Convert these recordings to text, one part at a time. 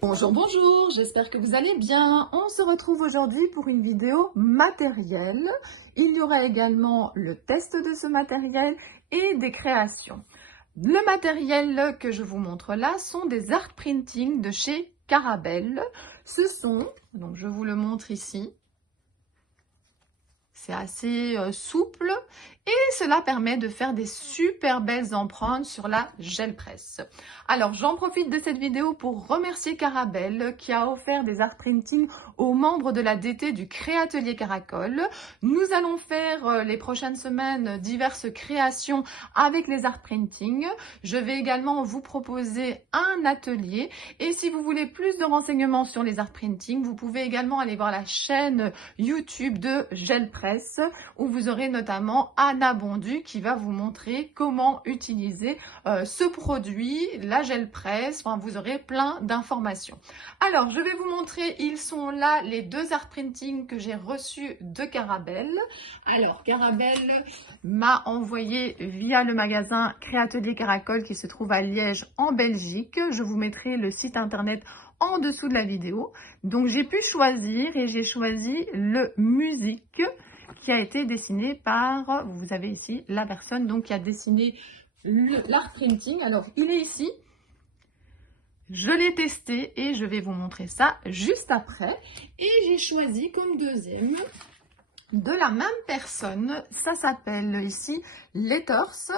Bonjour, bonjour, j'espère que vous allez bien. On se retrouve aujourd'hui pour une vidéo matériel. Il y aura également le test de ce matériel et des créations. Le matériel que je vous montre là sont des art printing de chez Carabelle. Ce sont, donc je vous le montre ici, c'est assez souple et cela permet de faire des super belles empreintes sur la gel presse. Alors j'en profite de cette vidéo pour remercier Carabelle qui a offert des art printing aux membres de la DT du Créatelier Caracol. Nous allons faire les prochaines semaines diverses créations avec les art printing. Je vais également vous proposer un atelier et si vous voulez plus de renseignements sur les art printing, vous pouvez également aller voir la chaîne YouTube de Gel Presse où vous aurez notamment Anna Bondu qui va vous montrer comment utiliser ce produit, la gel presse. Enfin, vous aurez plein d'informations. Alors, je vais vous montrer, ils sont là les deux art printing que j'ai reçus de Carabelle. Alors, Carabelle m'a envoyé via le magasin Créatelier Caracol qui se trouve à Liège en Belgique. Je vous mettrai le site internet en dessous de la vidéo. Donc, j'ai pu choisir et j'ai choisi le Musique qui a été dessiné par, vous avez ici la personne donc qui a dessiné l'art printing. Alors, il est ici. Je l'ai testé et je vais vous montrer ça juste après. Et j'ai choisi comme deuxième de la même personne. Ça s'appelle ici Letters.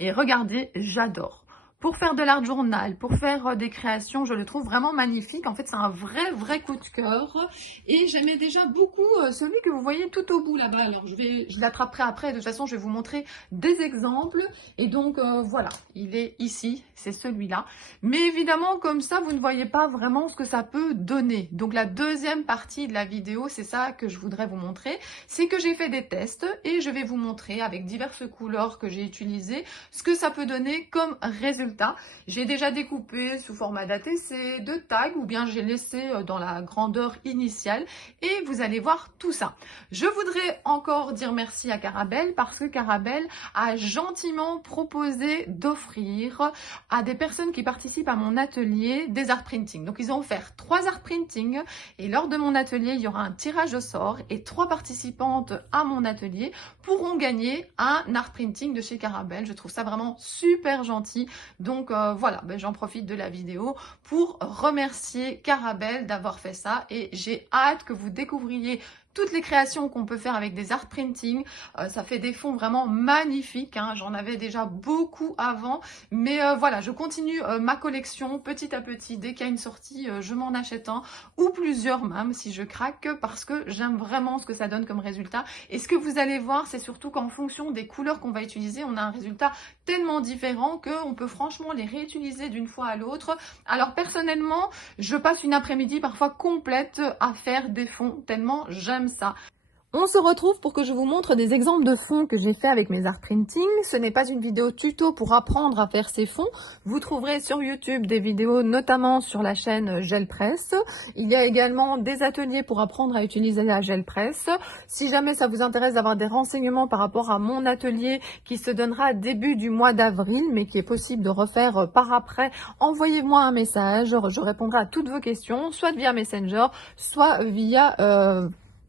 Et regardez, j'adore. Pour faire de l'art journal, pour faire des créations, je le trouve vraiment magnifique. En fait, c'est un vrai coup de cœur. Et j'aimais déjà beaucoup celui que vous voyez tout au bout là-bas. Alors, je l'attraperai après. De toute façon, je vais vous montrer des exemples. Et donc, voilà, il est ici. C'est celui-là. Mais évidemment, comme ça, vous ne voyez pas vraiment ce que ça peut donner. Donc, la deuxième partie de la vidéo, c'est ça que je voudrais vous montrer. C'est que j'ai fait des tests et je vais vous montrer avec diverses couleurs que j'ai utilisées ce que ça peut donner comme résultat. J'ai déjà découpé sous format d'ATC, de tag ou bien j'ai laissé dans la grandeur initiale et vous allez voir tout ça. Je voudrais encore dire merci à Carabelle parce que Carabelle a gentiment proposé d'offrir à des personnes qui participent à mon atelier des art printing. Donc ils ont offert 3 art printing et lors de mon atelier il y aura un tirage au sort et 3 participantes à mon atelier pourront gagner un art printing de chez Carabelle. Je trouve ça vraiment super gentil. Donc voilà, j'en profite de la vidéo pour remercier Carabelle d'avoir fait ça et j'ai hâte que vous découvriez toutes les créations qu'on peut faire avec des art printing. Ça fait des fonds vraiment magnifiques, hein. J'en avais déjà beaucoup avant, mais voilà, je continue ma collection petit à petit. Dès qu'il y a une sortie, je m'en achète un ou plusieurs même si je craque parce que j'aime vraiment ce que ça donne comme résultat. Et ce que vous allez voir, c'est surtout qu'en fonction des couleurs qu'on va utiliser, on a un résultat tellement différent qu'on peut franchement les réutiliser d'une fois à l'autre. Alors personnellement, je passe une après-midi parfois complète à faire des fonds tellement j'aime ça. On se retrouve pour que je vous montre des exemples de fonds que j'ai fait avec mes art printing. Ce n'est pas une vidéo tuto pour apprendre à faire ces fonds. Vous trouverez sur YouTube des vidéos notamment sur la chaîne Gel Presse. Il y a également des ateliers pour apprendre à utiliser la Gel Presse. Si jamais ça vous intéresse d'avoir des renseignements par rapport à mon atelier qui se donnera début du mois d'avril, mais qui est possible de refaire par après, envoyez-moi un message. Je répondrai à toutes vos questions, soit via Messenger, soit via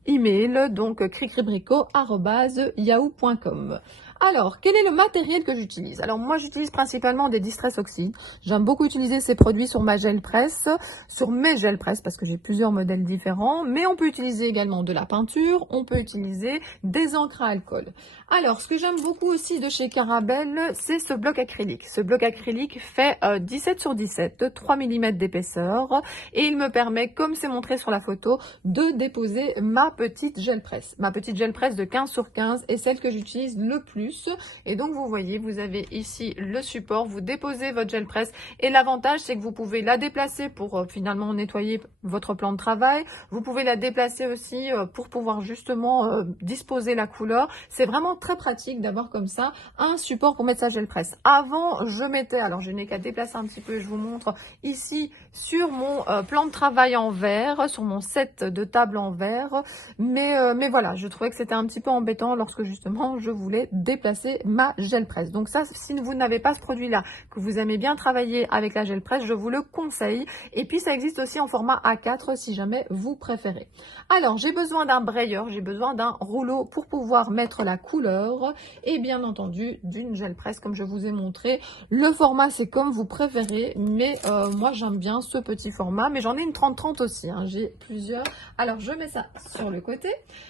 email, donc cricribrico@yahoo.com. Alors, quel est le matériel que j'utilise? Alors, moi, j'utilise principalement des Distress Oxide. J'aime beaucoup utiliser ces produits sur ma gel presse, sur mes gel presse, parce que j'ai plusieurs modèles différents. Mais on peut utiliser également de la peinture, on peut utiliser des encres à alcool. Alors, ce que j'aime beaucoup aussi de chez Carabelle, c'est ce bloc acrylique. Ce bloc acrylique fait 17 sur 17, 3 mm d'épaisseur. Et il me permet, comme c'est montré sur la photo, de déposer ma petite gel presse. Ma petite gel presse de 15 sur 15 est celle que j'utilise le plus. Et donc vous voyez, vous avez ici le support, vous déposez votre gel presse et l'avantage c'est que vous pouvez la déplacer pour finalement nettoyer votre plan de travail. Vous pouvez la déplacer aussi pour pouvoir justement disposer la couleur. C'est vraiment très pratique d'avoir comme ça un support pour mettre sa gel presse. Avant je mettais, alors je n'ai qu'à déplacer un petit peu, je vous montre ici sur mon plan de travail en verre, sur mon set de table en verre, mais voilà, je trouvais que c'était un petit peu embêtant lorsque justement je voulais déplacer placer ma gel presse. Donc ça, si vous n'avez pas ce produit-là, que vous aimez bien travailler avec la gel presse, je vous le conseille. Et puis ça existe aussi en format A4 si jamais vous préférez. Alors j'ai besoin d'un brayeur, j'ai besoin d'un rouleau pour pouvoir mettre la couleur et bien entendu d'une gel presse comme je vous ai montré. Le format c'est comme vous préférez, mais moi j'aime bien ce petit format, mais j'en ai une 30-30 aussi, hein, j'ai plusieurs. Alors je mets ça sur le côté.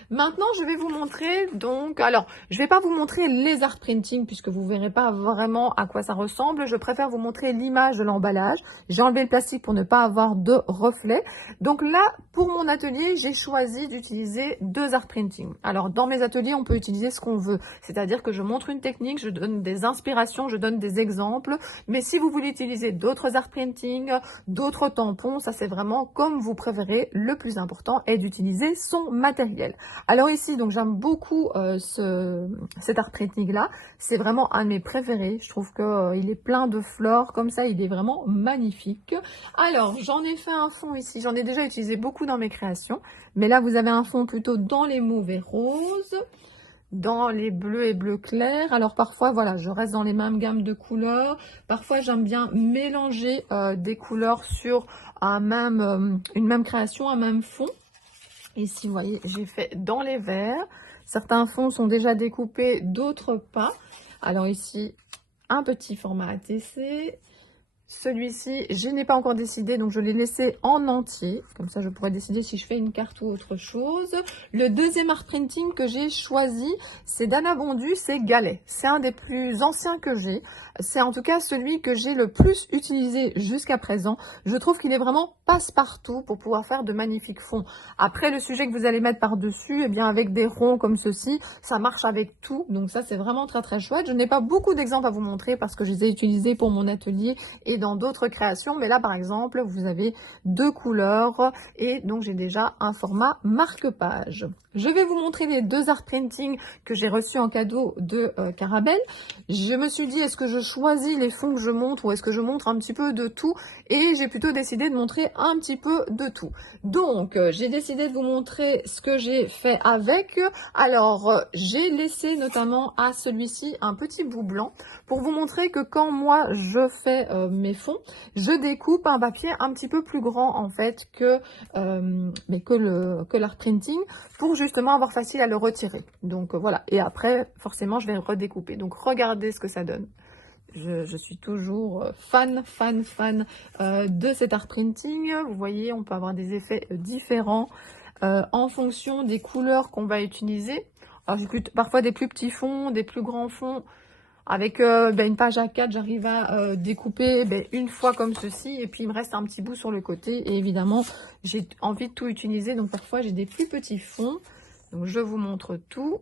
Maintenant je vais vous montrer donc, alors je vais pas vous montrer les art printing puisque vous verrez pas vraiment à quoi ça ressemble. Je préfère vous montrer l'image de l'emballage. J'ai enlevé le plastique pour ne pas avoir de reflet. Donc là pour mon atelier j'ai choisi d'utiliser deux art printing. Alors dans mes ateliers on peut utiliser ce qu'on veut, c'est-à-dire que je montre une technique, je donne des inspirations, je donne des exemples, mais si vous voulez utiliser d'autres art printing, d'autres tampons, ça c'est vraiment comme vous préférez. Le plus important est d'utiliser son matériel. Alors ici donc j'aime beaucoup cet art printing là, c'est vraiment un de mes préférés. Je trouve que il est plein de fleurs comme ça, il est vraiment magnifique. Alors j'en ai fait un fond ici, j'en ai déjà utilisé beaucoup dans mes créations, mais là vous avez un fond plutôt dans les mauves et roses, dans les bleus et bleus clairs. Alors parfois voilà, je reste dans les mêmes gammes de couleurs, parfois j'aime bien mélanger des couleurs sur une même création, un même fond. Ici vous voyez j'ai fait dans les verts, certains fonds sont déjà découpés, d'autres pas. Alors ici un petit format ATC. Celui-ci, je n'ai pas encore décidé, donc je l'ai laissé en entier. Comme ça, je pourrais décider si je fais une carte ou autre chose. Le deuxième art printing que j'ai choisi, c'est d'Anna Bondu, c'est Galet. C'est un des plus anciens que j'ai. C'est en tout cas celui que j'ai le plus utilisé jusqu'à présent. Je trouve qu'il est vraiment passe-partout pour pouvoir faire de magnifiques fonds. Après, le sujet que vous allez mettre par-dessus, eh bien avec des ronds comme ceci, ça marche avec tout. Donc ça, c'est vraiment très très chouette. Je n'ai pas beaucoup d'exemples à vous montrer parce que je les ai utilisés pour mon atelier et dans d'autres créations, mais là par exemple vous avez deux couleurs et donc j'ai déjà un format marque-page. Je vais vous montrer les deux art printing que j'ai reçus en cadeau de Carabelle. Je me suis dit, est-ce que je choisis les fonds que je montre ou est-ce que je montre un petit peu de tout, et j'ai plutôt décidé de montrer un petit peu de tout. Donc j'ai décidé de vous montrer ce que j'ai fait avec. Alors j'ai laissé notamment à celui-ci un petit bout blanc pour vous montrer que quand moi je fais mes fonds, je découpe un papier un petit peu plus grand en fait que l'art printing pour justement avoir facile à le retirer. Donc voilà, et après forcément je vais redécouper. Donc regardez ce que ça donne. Je suis toujours fan de cet art printing. Vous voyez, on peut avoir des effets différents en fonction des couleurs qu'on va utiliser. Alors j'ai parfois des plus petits fonds, des plus grands fonds. Avec une page A4, j'arrive à découper une fois comme ceci, et puis il me reste un petit bout sur le côté, et évidemment j'ai envie de tout utiliser, donc parfois j'ai des plus petits fonds. Donc je vous montre tout.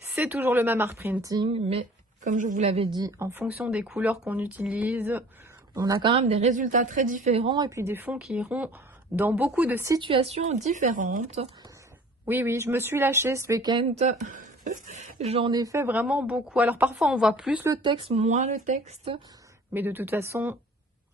C'est toujours le même art printing, mais comme je vous l'avais dit, en fonction des couleurs qu'on utilise, on a quand même des résultats très différents, et puis des fonds qui iront dans beaucoup de situations différentes. Oui, je me suis lâchée ce week-end. J'en ai fait vraiment beaucoup. Alors parfois on voit plus le texte, moins le texte, mais de toute façon,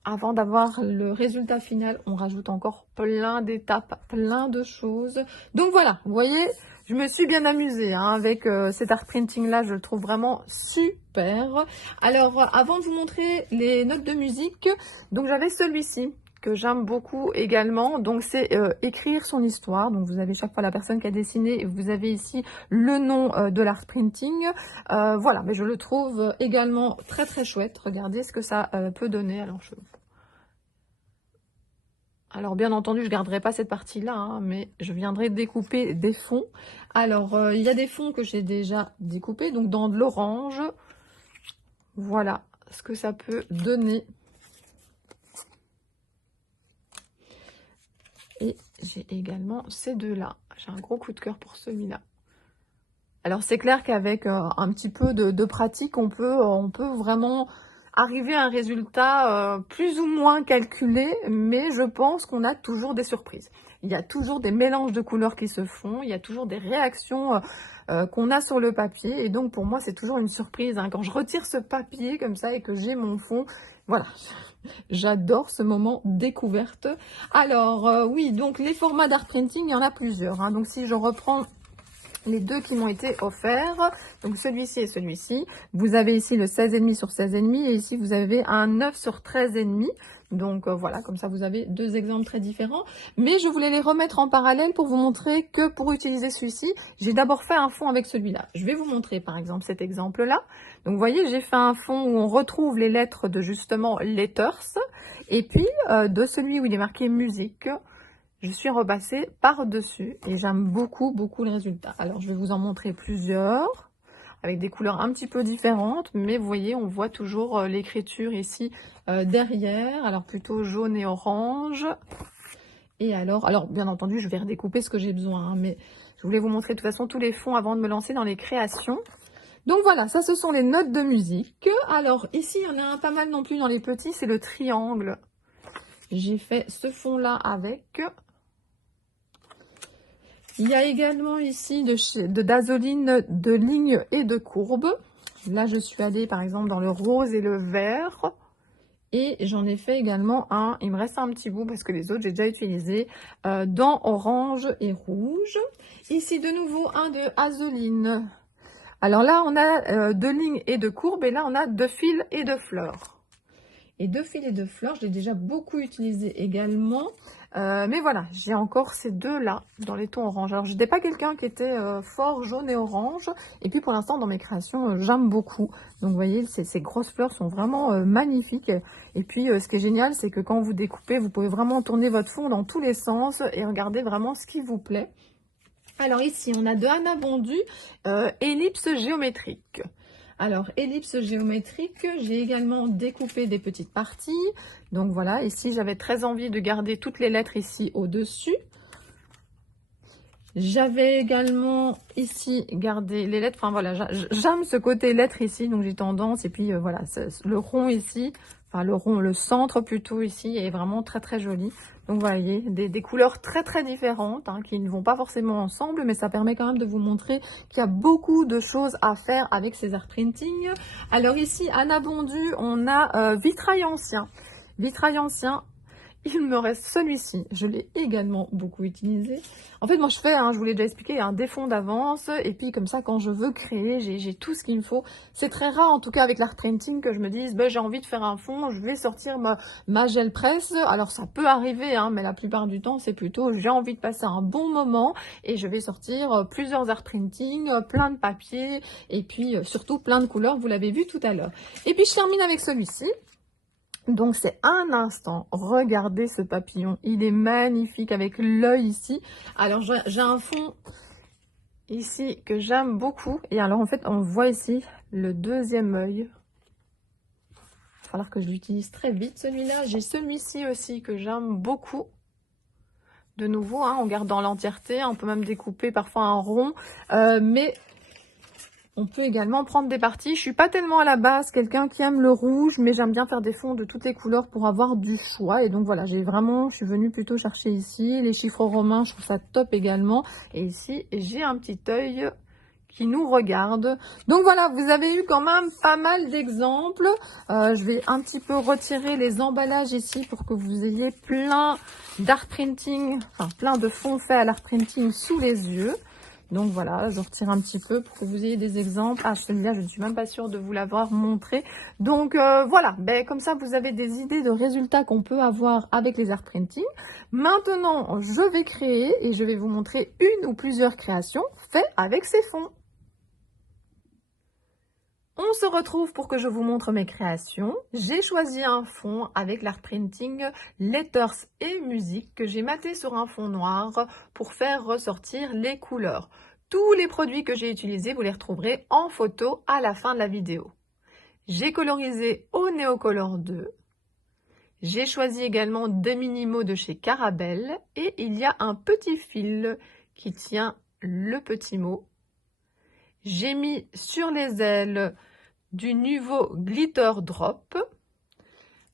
avant d'avoir le résultat final, on rajoute encore plein d'étapes, plein de choses. Donc voilà, vous voyez, je me suis bien amusée avec cet art printing là, je le trouve vraiment super. Alors avant de vous montrer les notes de musique, donc j'avais celui-ci que j'aime beaucoup également, donc c'est écrire son histoire. Donc vous avez chaque fois la personne qui a dessiné, et vous avez ici le nom de l'art printing. Voilà, mais je le trouve également très très chouette. Regardez ce que ça peut donner. Alors bien entendu, je garderai pas cette partie-là, hein, mais je viendrai découper des fonds. Alors il y a des fonds que j'ai déjà découpés, donc dans de l'orange. Voilà ce que ça peut donner. Et j'ai également ces deux-là. J'ai un gros coup de cœur pour celui-là. Alors c'est clair qu'avec un petit peu de pratique, on peut vraiment arriver à un résultat plus ou moins calculé, mais je pense qu'on a toujours des surprises. Il y a toujours des mélanges de couleurs qui se font, il y a toujours des réactions qu'on a sur le papier, et donc pour moi c'est toujours une surprise. Quand je retire ce papier comme ça et que j'ai mon fond, voilà, j'adore ce moment découverte. Alors oui, donc les formats d'art printing, il y en a plusieurs. Donc si je reprends les deux qui m'ont été offerts, donc celui-ci et celui-ci. Vous avez ici le 16,5 sur 16,5 et ici vous avez un 9 sur 13,5. Donc voilà, comme ça vous avez deux exemples très différents. Mais je voulais les remettre en parallèle pour vous montrer que pour utiliser celui-ci, j'ai d'abord fait un fond avec celui-là. Je vais vous montrer par exemple cet exemple-là. Donc vous voyez, j'ai fait un fond où on retrouve les lettres de justement Letters. Et puis de celui où il est marqué musique, je suis repassée par-dessus et j'aime beaucoup le résultat. Alors, je vais vous en montrer plusieurs avec des couleurs un petit peu différentes, mais vous voyez, on voit toujours l'écriture ici derrière, alors plutôt jaune et orange. Et alors bien entendu, je vais redécouper ce que j'ai besoin, hein, mais je voulais vous montrer de toute façon tous les fonds avant de me lancer dans les créations. Donc voilà, ça ce sont les notes de musique. Alors ici, il y en a un pas mal non plus dans les petits, c'est le triangle. J'ai fait ce fond-là avec. Il y a également ici de Dazzolines de lignes et de courbes. Là, je suis allée par exemple dans le rose et le vert. Et j'en ai fait également un, il me reste un petit bout parce que les autres j'ai déjà utilisé, dans orange et rouge. Ici de nouveau un de Azoline. Alors là, on a de lignes et de courbes et là, on a de fils et de fleurs. Et de fils et de fleurs, je l'ai déjà beaucoup utilisé également. Mais voilà, j'ai encore ces deux-là dans les tons orange. Alors, je n'étais pas quelqu'un qui était fort jaune et orange. Et puis, pour l'instant, dans mes créations, j'aime beaucoup. Donc, vous voyez, ces grosses fleurs sont vraiment magnifiques. Et puis, ce qui est génial, c'est que quand vous découpez, vous pouvez vraiment tourner votre fond dans tous les sens et regarder vraiment ce qui vous plaît. Alors, ici, on a de Anna Bondu, ellipse géométrique. Alors, ellipse géométrique, j'ai également découpé des petites parties. Donc voilà, ici, j'avais très envie de garder toutes les lettres ici au-dessus. J'avais également ici gardé les lettres. Enfin voilà, j'aime ce côté lettres ici, donc j'ai tendance. Et puis voilà, le rond ici, enfin le rond, le centre plutôt ici est vraiment très joli. Donc vous voyez, des couleurs très différentes hein, qui ne vont pas forcément ensemble, mais ça permet quand même de vous montrer qu'il y a beaucoup de choses à faire avec ces art printing. Alors ici, Anna Bondu, on a vitrail ancien. Vitrail ancien, il me reste celui-ci, je l'ai également beaucoup utilisé. En fait, moi je fais, je vous l'ai déjà expliqué, un défond d'avance. Et puis comme ça, quand je veux créer, j'ai tout ce qu'il me faut. C'est très rare, en tout cas avec l'art printing, que je me dise, j'ai envie de faire un fond, je vais sortir ma gel presse. Alors ça peut arriver, mais la plupart du temps, c'est plutôt, j'ai envie de passer un bon moment. Et je vais sortir plusieurs art printing, plein de papier. Et puis surtout plein de couleurs, vous l'avez vu tout à l'heure. Et puis je termine avec celui-ci. Donc c'est un instant, regardez ce papillon, il est magnifique avec l'œil ici. Alors j'ai un fond ici que j'aime beaucoup. Et alors en fait on voit ici le deuxième œil. Il va falloir que je l'utilise très vite celui-là. J'ai celui-ci aussi que j'aime beaucoup. De nouveau, on garde dans l'entièreté, on peut même découper parfois un rond. Mais on peut également prendre des parties. Je suis pas tellement à la base quelqu'un qui aime le rouge, mais j'aime bien faire des fonds de toutes les couleurs pour avoir du choix. Et donc voilà, je suis venue plutôt chercher ici. Les chiffres romains, je trouve ça top également. Et ici, j'ai un petit œil qui nous regarde. Donc voilà, vous avez eu quand même pas mal d'exemples. Je vais un petit peu retirer les emballages ici pour que vous ayez plein d'art printing, enfin plein de fonds faits à l'art printing sous les yeux. Donc voilà, je retire un petit peu pour que vous ayez des exemples. Ah, celui-là, je ne suis même pas sûre de vous l'avoir montré. Donc voilà, comme ça, vous avez des idées de résultats qu'on peut avoir avec les art printing. Maintenant, je vais créer et je vais vous montrer une ou plusieurs créations faites avec ces fonds. On se retrouve pour que je vous montre mes créations. J'ai choisi un fond avec l'art printing Letters et musique que j'ai maté sur un fond noir pour faire ressortir les couleurs. Tous les produits que j'ai utilisés, vous les retrouverez en photo à la fin de la vidéo. J'ai colorisé au Neocolor 2. J'ai choisi également des mini-mots de chez Carabelle et il y a un petit fil qui tient le petit mot. J'ai mis sur les ailes du nouveau Glitter Drop.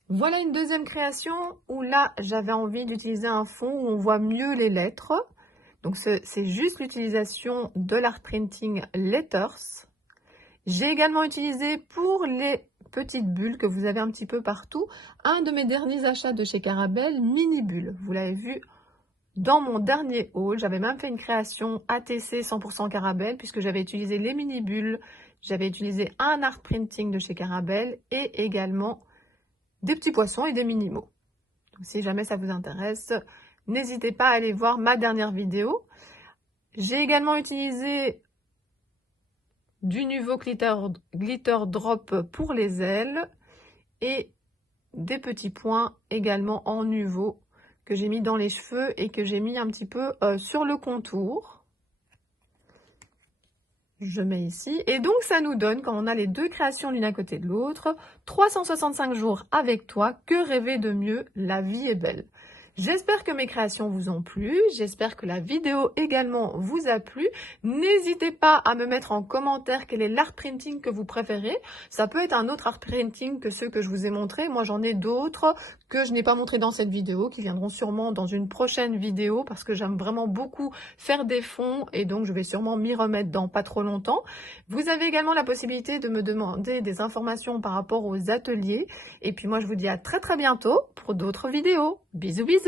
Voilà une deuxième création où là, j'avais envie d'utiliser un fond où on voit mieux les lettres. Donc, c'est juste l'utilisation de l'art printing Letters. J'ai également utilisé pour les petites bulles que vous avez un petit peu partout, un de mes derniers achats de chez Carabelle, mini bulles. Vous l'avez vu, Dans mon dernier haul, j'avais même fait une création ATC 100% Caramel puisque j'avais utilisé les mini bulles, j'avais utilisé un art printing de chez Caramel et également des petits poissons et des mini mots. Donc, si jamais ça vous intéresse, n'hésitez pas à aller voir ma dernière vidéo. J'ai également utilisé du nouveau glitter drop pour les ailes et des petits points également en nouveau que j'ai mis dans les cheveux et que j'ai mis un petit peu sur le contour. Je mets ici. Et donc, ça nous donne, quand on a les deux créations l'une à côté de l'autre, 365 jours avec toi. Que rêver de mieux? La vie est belle. J'espère que mes créations vous ont plu, j'espère que la vidéo également vous a plu. N'hésitez pas à me mettre en commentaire quel est l'art printing que vous préférez. Ça peut être un autre art printing que ceux que je vous ai montrés. Moi, j'en ai d'autres que je n'ai pas montré dans cette vidéo, qui viendront sûrement dans une prochaine vidéo parce que j'aime vraiment beaucoup faire des fonds et donc je vais sûrement m'y remettre dans pas trop longtemps. Vous avez également la possibilité de me demander des informations par rapport aux ateliers. Et puis moi, je vous dis à très bientôt pour d'autres vidéos. Bisous, bisous!